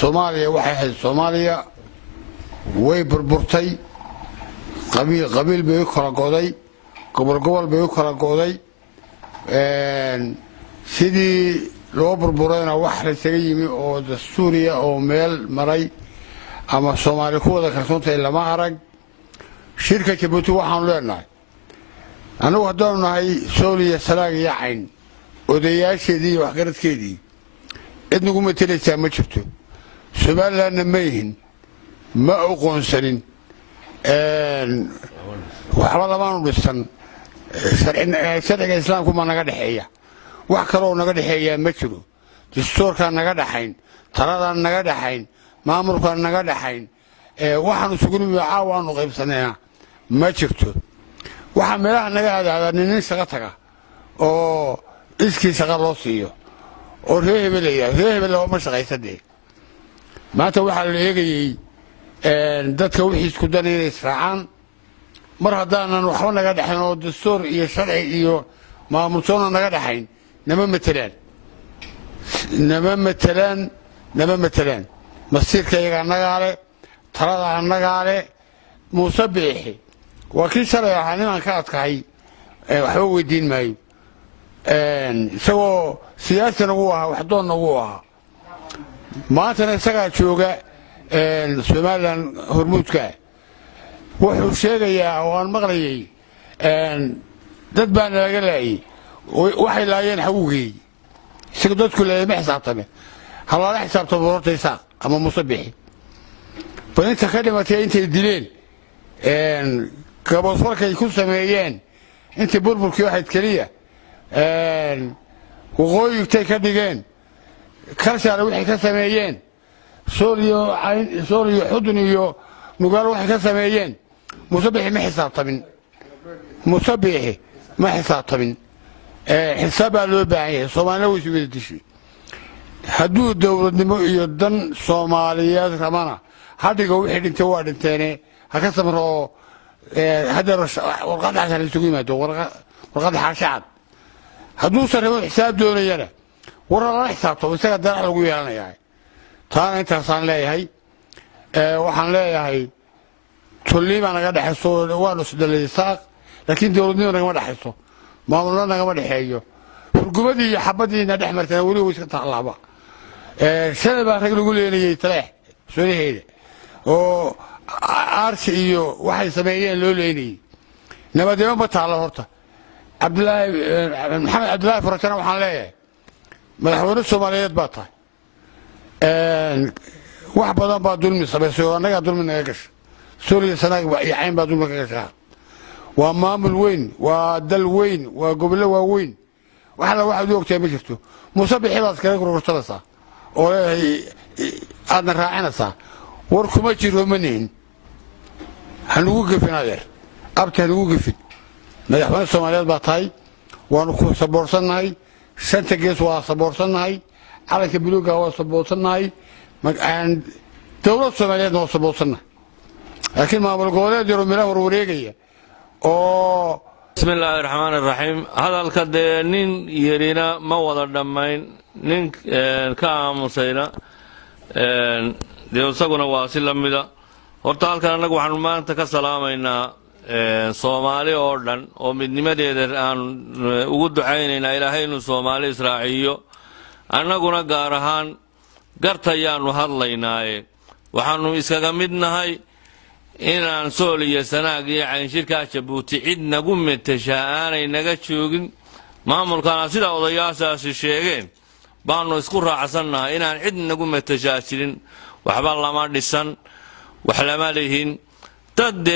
Soomaaliya waxay ahayd Soomaaliya way burburtay qabiil bay u kala go'day gobol bay u kala go'day sidii loo burburayna wax la isaga yimi oo dastuuriya oo meel maray ama Soomaali ku wada kalsoontay lama arag shirka Jabuuti waxaan leenahay anagu haddaan nahay Soomaaliya Sanaag iyo Cayn odayaasheedii wax garadkeedii idinku ma tilaysaa ma jirto Somaliland ma yihin ma aqoonsanin waxba lama dhisan sharciga islaamku ma naga dhaxeeya wax kale oo naga dhaxeeya ma jiro dastuurka naga dhaxayn talada naga dhaxayn maamulka naga dhaxayn waxaan isugu nimid caawaanu qaybsanayna ma jirto waxa meelaha naga hadaada nin shaqo taga oo iskii shaqo loo siiyo oo reehebel ma shaqaysadee maanta waxaa la eegayay dadka wixii isku danay israacaan mar haddaanan waxba naga dhaxayn oo dastuur iyo sharci iyo maamulsoona naga dhaxayn nama matelaan masiirka iyaga annagaa leh talada annagaa leh muuse biixi waa kii shalay ahaa ninaan ka adkahay waxba weydiin maayo isagoo siyaasina wuu ahaa waxdoonna wuu ahaa maantana isagaa jooga Somaliland hormuudka wuxuu sheegayaa oo aan maqlayay dad baa naga laayay waxay laayeen xawgeey isaga dadku leeyahay ma xisaabtame halaala xisaabtamo horta isaaq ama Muuse Biixi inta ka dhimatay intay dileen gaboosfalkay ku sameeyeen intii burburkii waxayd keliya waqooyigtay ka dhigeen kalshaale waxay ka sameeyeen Sooliyo xudun iyo nugaal waxay ka sameeyeen Muuse Biixi ma xisaabtamin xisaabaa loo baahan yahay Soomaalina way isu wada dishay hadduu dowladnimo iyo dan Soomaaliyeed rabana hadhiga wixii dhintay waa dhinteene ha ka samro oo hadda warqadaas la isugu yimaado warqad xaashacad hadduusan rabo xisaab doonayana warna lala xisaabtamo isaga darac lagu yeelanayaa taana intaasaan leeyahay waxaan leeyahay tulliima naga dhaxayso waanu isdhalay saaq laakiin dowladnimo nagama dhaxayso maamulna nagama dhaxeeyo hurgumadii iyo xabadiina dhex martana weli way iska taalaaba shalay baa rag lagu leenayay taleex soonaheeda oo aarsi iyo waxay sameeyeen loo leenayay nabadnimo ma taalo horta maxamed cabdilaahi farajana waxaan leeyahay madaxweyne Soomaaliyeed baa tahay wax badan baa dulmi sameysay oo annaga dulmi naga gashay Soomaaliya Sanaag iyo Cayn baa dulmi ka gashay waa maamul weyn waa dal weyn waa gobol weyn waxa waxa ogtay ma jirto Muuse Biixi baa iskaga gurgurtaysa oo aadna raacinaysa war kuma jiro maniin hanugu gafinadeer abta hanugu gafin madaxweyne Soomaaliyeed baa tahay waanu ku saboorsannahay shanta gees waa saboorsannahay calanka buluuga waa saboorsannahay dowlad Soomaaliyeed waa saboorsannahay laakiin maamul goboleed yaro meel wareegaya oo bismillahir rahmaanir rahiim hadalka nin yarina ma wada dhamayn nin ka aamusayna isaguna waa si lamida horta halkan anagu waxaan maanta ka salaamaynaa Soomaali oo dhan oo midnimadeeda aan ugu ducaynaynaa Ilaahay inuu Soomaali israaciyo annaguna gaar ahaan gartayaanu hadlaynaaye waxaanu iskaga midnahay inaan Sooliyo Sanaag iyo Cayn shirka Jabuuti cid nagu meteshaa aanay naga joogin maamulkana sida odayaashaasi sheegeen baanu isku raacsannahay inaan cid nagu meteshaa jirin waxba lama dhisan wax lama leeyin dad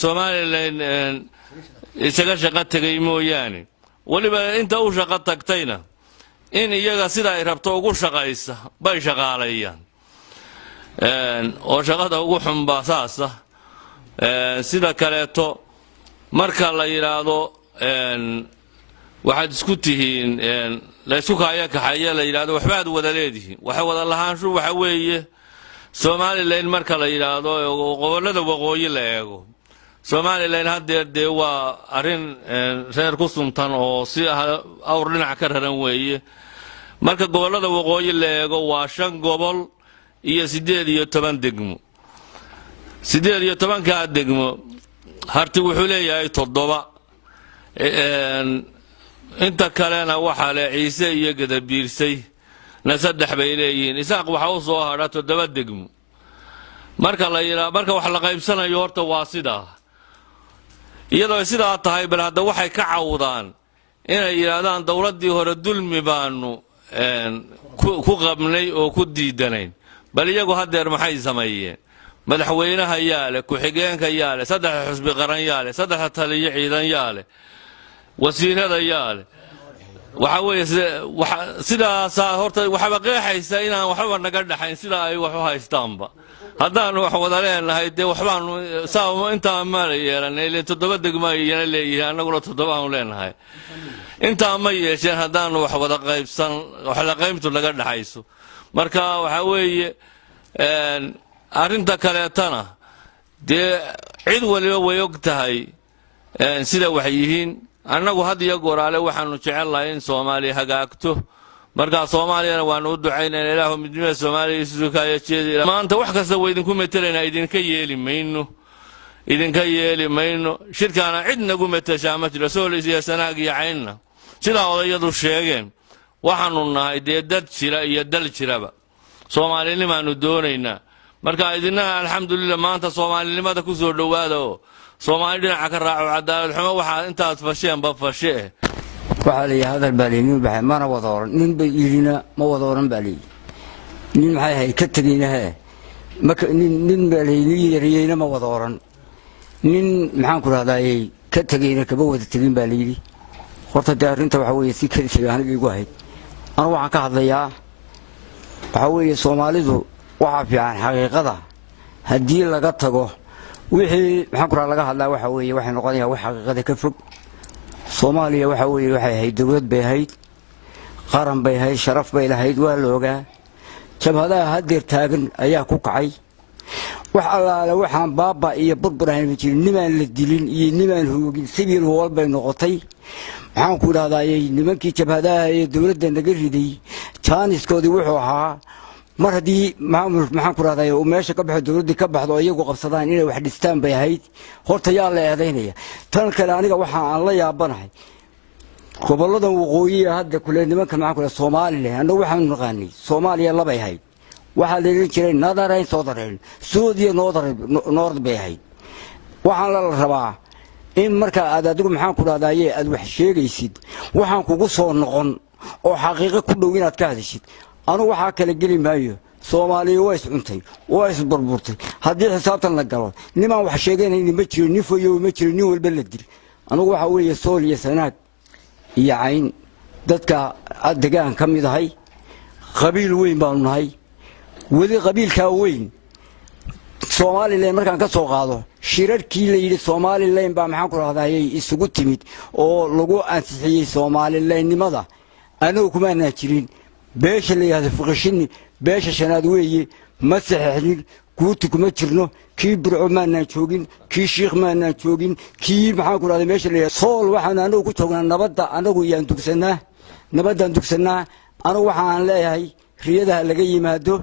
Soomaaliland isaga shaqo tagay mooyaane waliba inta uu shaqo tagtayna in iyaga sida ay rabto ugu shaqaysa bay shaqaaleeyaan oo shaqada ugu xumbaasasa sida kaleeto marka la yiraahdo waxaad isku tihiin la isku kaxaya la yiraahdo waxbaad wada leedihiin waxa wada lahaanshu waxa weeye Somaliland marka la yiraahdo gobolada waqooyi la eego Somaliland hadde waa arin reer ku suntan oo si awr dhinac ka raran weeye marka gobolada waqooyi la eego waa 5 gobol iyo 18 degmo 18 degmo harti wuxuu leeyahay 7 inta kalena waxa la ciise iyo gadabiirsay na 3 bay leeyihiin isaaq waxa uu soo hadha 7 degmo marka wax la qaybsanayo horta waa sidaa iyadoo sidaa tahay bal hadda waxay ka cawdaan inay yiraahdaan dawladdii hore dulmi baanu ku qabnay oo ku diidanayn bal iyagu hadeer maxay sameeyeen madaxweynaha yaale ku xigeenka yaale 3 xusbi qaran yaale 3 taliye ciidan yaale wasiirada yaale waxa weeye sidaas horta waxa qeexaysa inaan waxba naga dhaxayn sida ay wax u haystaanba haddaan wax wada leenahay dee waxbaan saamo inta ma yeelanay 7 degmo ayana leeyahay anaguna 7 aan leenahay inta ma yeesheen haddaan wax wada qaybsan wax la qaybto naga dhaxayso marka waxa weeye arinta kaleetana dee cid waliba way og tahay sida wax yihiin annagu had iyo goraale waxaanu jecelahay in Soomaaliya hagaagto marka Soomaaliya waanu u ducaynaa Ilaahu midnimada Soomaaliya isu ka yeeshay maanta wax kasta way idinku metelayna idinka yeeli mayno shirkana cid nagu metashaa ma jiro Soomaaliya sanaag iyo caynna sida odayadu sheegeen waxaanu nahay dad jira iyo dal jiraba Soomaalinimaanu doonaynaa marka idina alxamdulillah maanta Soomaalinimada ku soo dhawaado Soomaali dhinaca ka raaco cadaalad xumo waxa intaas fasheen ba fashee waxa la yiraahdaa baalinin baxay mana wadooran nin bay yirina ma wadooran baalin nin maxay hay ka taginaha marka nin baalinin yariyayna ma wadooran nin maxaan ku raadayay ka tagina kaba wada tagin baalini horta daarinta waxa weeye si kaliya aniga igu ahayd anigu waxaan ka hadlayaa waxa weeye Soomaalidu waxa fiican xaqiiqada hadii laga tago wixii maxaan ku laga hadlaa waxa weeye waxay noqonayaan wax xaqiiqada ka fog Soomaaliya waxa weeye waxay ahayd dawlad bay ahayd qaran bay ahayd sharaf bay lahayd waa la ogaa jabhadaha hadeer taagan ayaa ku kacay wax allaale waxaan baaba iyo burburayn jirin nimaan la dilin iyo nimaan hoogin sibiil walba noqotay waxaan ku raadayay nimankii jabhadaha ee dawladda naga riday taaniskoodii wuxuu ahaa mar hadii maxaan ku raadayay oo meesha ka baxdo dawladda ka baxdo iyagu qabsadaan inay wax dhistaan bay ahayd horta yaa la eedaynaya tan kale aniga waxa aan la yaabanahay gobolladan waqooyi hadda kule nimanka maxaan ku raadayay Soomaaliland anagu waxaan naqaanay Soomaaliya labay ahayd waxa la yiri jiray Nadarayn Soodarayn Suudiya Noord bay ahayd waxaan la rabaa in marka aad adigu maxaan ku raadayay aad wax sheegaysid waxaan kugu soo noqon oo xaqiiqo ku dhow inaad ka hadashid anu waxa kala gali maayo Soomaaliya way iscuntay way isburburtay hadii xisaabtan la galo niman wax sheeganayni ma jiro nin foyo ma jiro nin walba la dil anu waxa weeye Soomaaliya sanaag iyo cayn dadka deegaan kamid ahay qabiil weyn baan nahay wali qabiilka weyn Soomaaliland markaan ka soo qaado shirarkii la yiri Soomaaliland baa maxaan ku raadayay isugu timid oo lagu ansixiyay Soomaalilandnimada anagu kuma jirin beesha la yiraahdo fuqashini beesha shanaad weeye ma saxixin guutu kuma jirno kii burco maana joogin kii sheekh maana joogin kii maxaan ku raadayay meesha la yiraahdo sool waxaan anagu ku joognaa nabadda anagu yaan dugsanaa anagu waxaan leeyahay riyadaha laga yimaado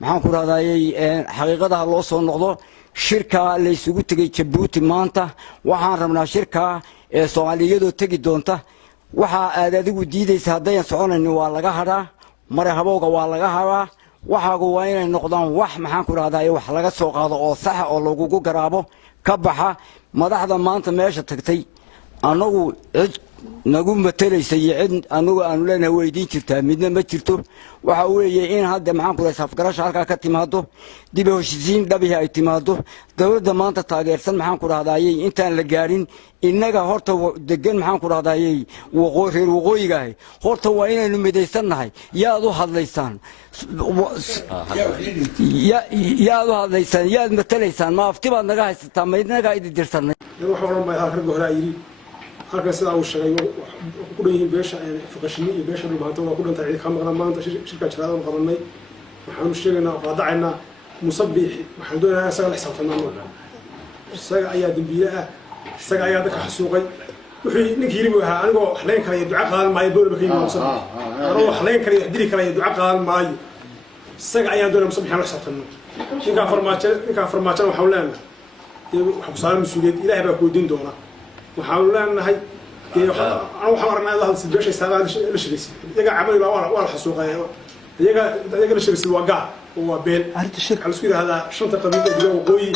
maxaan ku raadayay xaqiiqadaha loo soo noqdo shirka la isugu tagay Djibouti maanta waxaan rabnaa shirka ee Soomaaliyadu tagi doonta waxa aad adigu diidaysa haday soconayn waa laga haraa mare habowga waa laga haraa waxaagu waa inay noqdaan wax maxaan ku raadayay wax laga soo qaado oo sax oo lagu garaabo ka baxa madaxda maanta meesha tagtay anagu cid nagu matalaysay cid anagu aanu leenahay weydiin jirtaa midna ma jirto waxa weeye in hadda maxaan ku raadayay safgarasho halka ka timaado dib u heshiisiin dhabihi ay timaado dawladda maanta taageersan maxaan ku raadayay intaan la gaarin inaga horta degan maxaan ku raadayay waqooyiga horta waa inaynu midaysanahay yaad u hadlaysaan yaad u hadlaysaan yaad matalaysaan ma aftibaad naga haysataa ma inaga idin dirsanay waxa oran bay halka hore ayiri halka sida uu sheegay ku dhanyihiin beesha fuqashini iyo beesha dhulmaanta waa ku dhantay cid ka maqan maanta shirka jiraadada qabanay waxaanu sheegaynaa qaadacayna musabbix waxaan doonayaa isaga la xisaabtanaa isaga ayaa dambiile ah isaga ayaa dadka xasuuqay wixii ninkii yiri waxa anigoo xaleyn kale duca qaadan maayo boorba ka yimid musabbix anigoo xaleyn kale dili kale duca qaadan maayo isaga ayaan doonaa musabbixaan la xisaabtanno ninkaa farmaajana waxaan leenahay dee waxa ku saaran mas-uuliyad ilaahay baa ku weydiin doona waxaanu leenahay dee waxaan aragnaa ilaa hadda beesha istaagaa la shaqaysay iyaga camali waa la xasuuqaya iyaga la shaqaysay waa gaar oo waa beel waxaa laisku yidhahdaa shanta qabiil ee diga waqooyi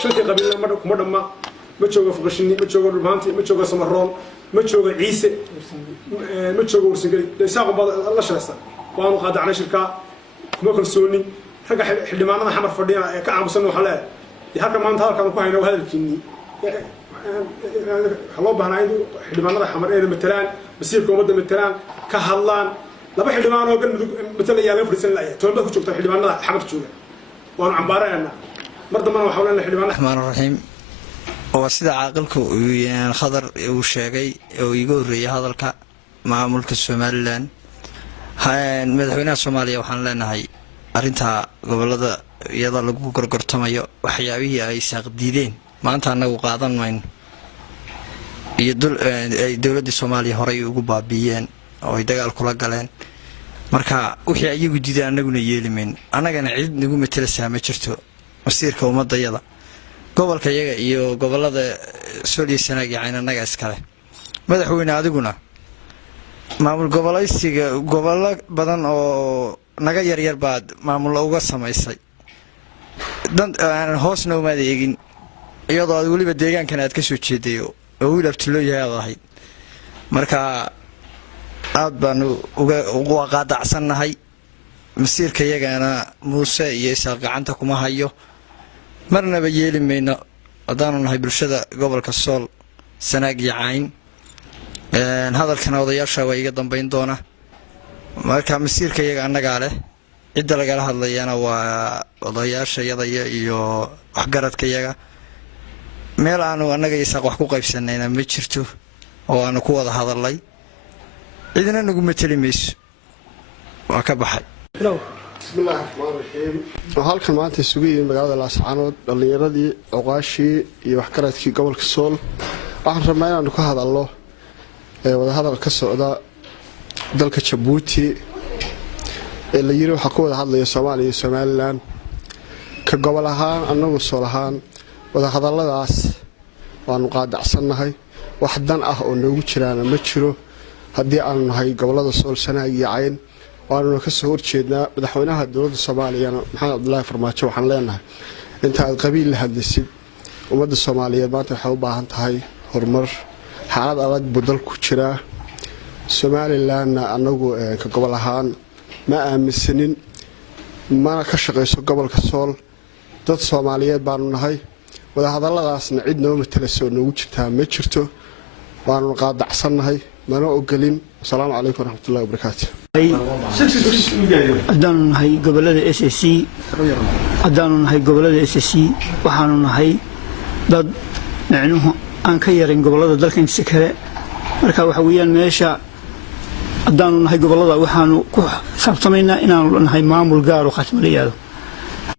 shantii qabiilna kuma dhamma ma jooga fuqashini ma jooga dhulmaanti ma jooga samaroon ma jooga ciise ma jooga warsangeli isaaqunbaa la shaqaysta waanu qaadacnay shirkaa kuma kalsoonin ragga xildhibaanada xamar fadhiya ee ka aamusan waxaa leeyahay halka maanta halkaan ku hayna waa hadalkiinii waxaa loo baahnaa in xildhibaanada xamar eena matalaan masiirka ummadda matalaan ka hadlaan laba xildhibaan oo galmudug matalaya laga fadhiisan laaya tobanbaa ku joogta xildhibaanada xamar jooga waanu cambaaranaynaa mar dambana waxaa leenahay xildhibaanada raxmaan raxiim oo sida caaqilku khadar uu sheegay oo iga horreeyay hadalka maamulka Somaliland madaxweynaha Soomaaliya waxaan leenahay arinta gobolada iyada lagu gorgortamayo waxyaabihii ay saaqdiideen maanta anagu qaadan mayno iyo dawladda Soomaaliya horay ugu baabiyeen oo ay dagaal kula galeen marka wixii ayagu diideen anaguna yeelimeyn anagana cid nagu metelaysaa ma jirto masiirka ummadayada gobolka iyaga iyo gobolada Soomaaliya Sanaag iyo Caynanaga iskale madaxweyne adiguna maamul gobolaysiga gobolo badan oo naga yaryar baad maamul uga samaysay dan hoosna uma adeegin iyadoo aad waliba deegaankan aad ka soo jeeday oo wiil abtilo yahay marka aad baan uga qaadacsanahay masiirka iyagana Muuse iyo Isaaq gacanta kuma hayo marnaba yeelimayno haddaanu nahay bulshada gobolka Sool Sanaag iyo Cayn hadalkana odayaasha way iga dambeyn doona marka masiirka iyaga annaga leh cid laga hadlayana waa odayaasha iyo waxgaradka iyaga meel aanu annaga Isaaq wax ku qaybsanayna ma jirto oo aanu ku wada hadalay cidina nagu matalimayso waa ka baxay bismillaahir rahmaanir rahiim halkan maanta isugu yimid magaalada Laascaanood dhalinyaradii oqaashii iyo waxgaradkii gobolka Sool waxaan rabnaa inaan ku hadalno wada hadal ka socda dalka Djibouti ee la yiri waxa ku wada hadlaya Soomaaliya iyo Somaliland ka gobol ahaan anagu Sool ahaan wada hadalladaas waanu qaadacsanahay wax dan ah oo noogu jiraan ma jiro haddii aanu nahay gobolada Sool Sanaag iyo Cayn waanu ka soo horjeednaa madaxweynaha dawladda Soomaaliya Maxamed Cabdullaahi Farmaajo waxaan leenahay inta aad qabiil la hadlaysid ummadda Soomaaliyeed maanta waxay u baahan tahay horumar xaalad adag budal ku jira Somaliland anagu ka gobol ahaan ma aaminsanin mana ka shaqeyso gobolka Sool dad Soomaaliyeed baanu nahay wada hadalladaasna cid noo matalayso noogu jirtaa ma jirto waanu qaadacsanahay mana ogolin assalaamu calaykum waraxmatullaahi wabarakaatuh haddaanu nahay gobolada SSC waxaanu nahay dad micnuhu aan ka yarin gobolada dalka intiisa kale marka waxa weeyaan meesha haddaanu nahay gobolada waxaanu ku xisaabtamaynaa inaanu nahay maamul gaar oo khaatimo la yiraahdo